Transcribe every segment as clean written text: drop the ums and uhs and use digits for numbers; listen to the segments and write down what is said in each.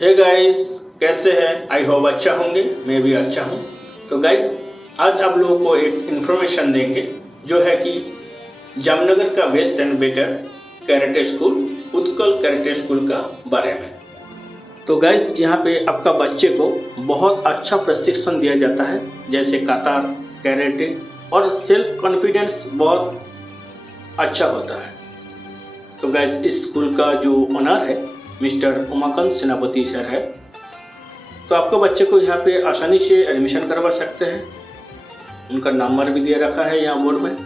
Hey guys, कैसे हैं? I hope अच्छा होंगे। मैं भी अच्छा हूँ। तो गाइस, आज आप लोगों को एक इन्फॉर्मेशन देंगे जो है कि जामनगर का best and better karate school Utkal karate school का बारे में। तो गाइस, यहाँ पे आपका बच्चे को बहुत अच्छा प्रशिक्षण दिया जाता है, जैसे काता, कैरेटे और सेल्फ कॉन्फिडेंस बहुत अच्छा होता है। तो गाइस, इस स्कूल का जो ओनर है मिस्टर उमाकांत सेनापति सर है। तो आपके बच्चे को यहाँ पे आसानी से एडमिशन करवा सकते हैं। उनका नंबर भी दिया रखा है यहाँ बोर्ड में।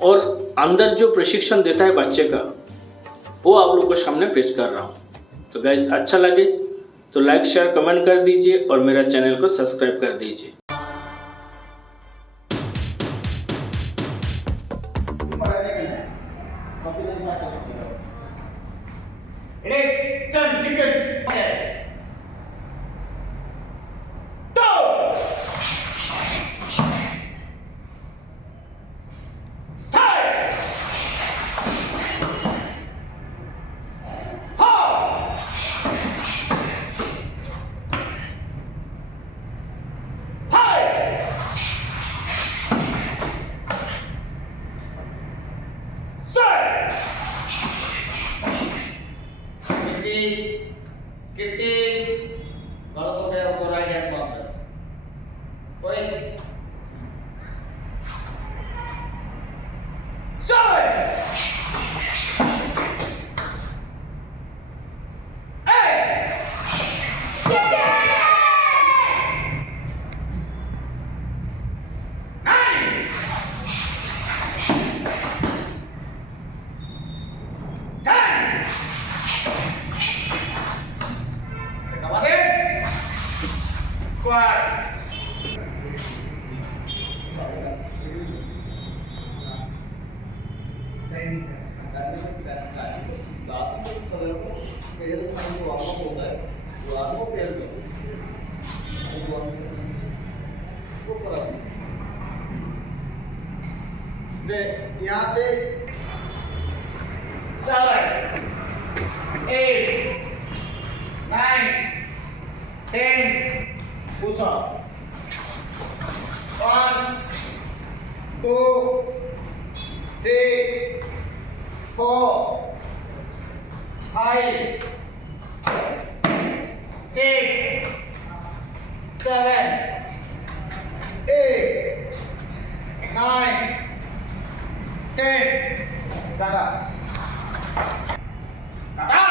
और अंदर जो प्रशिक्षण देता है बच्चे का, वो आप लोगों के सामने पेश कर रहा हूँ। तो गाइस, अच्छा लगे तो लाइक शेयर कमेंट कर दीजिए और मेरा चैनल को सब्सक्राइब कर दीजिए। Kalau udah ukuran yang bagus, poin. Squad. यहाँ से 7, 8, 9, 10 push up. 1, 2, 3, 4, 5, 6, 7, 8, 9, 10. Kata. Kata.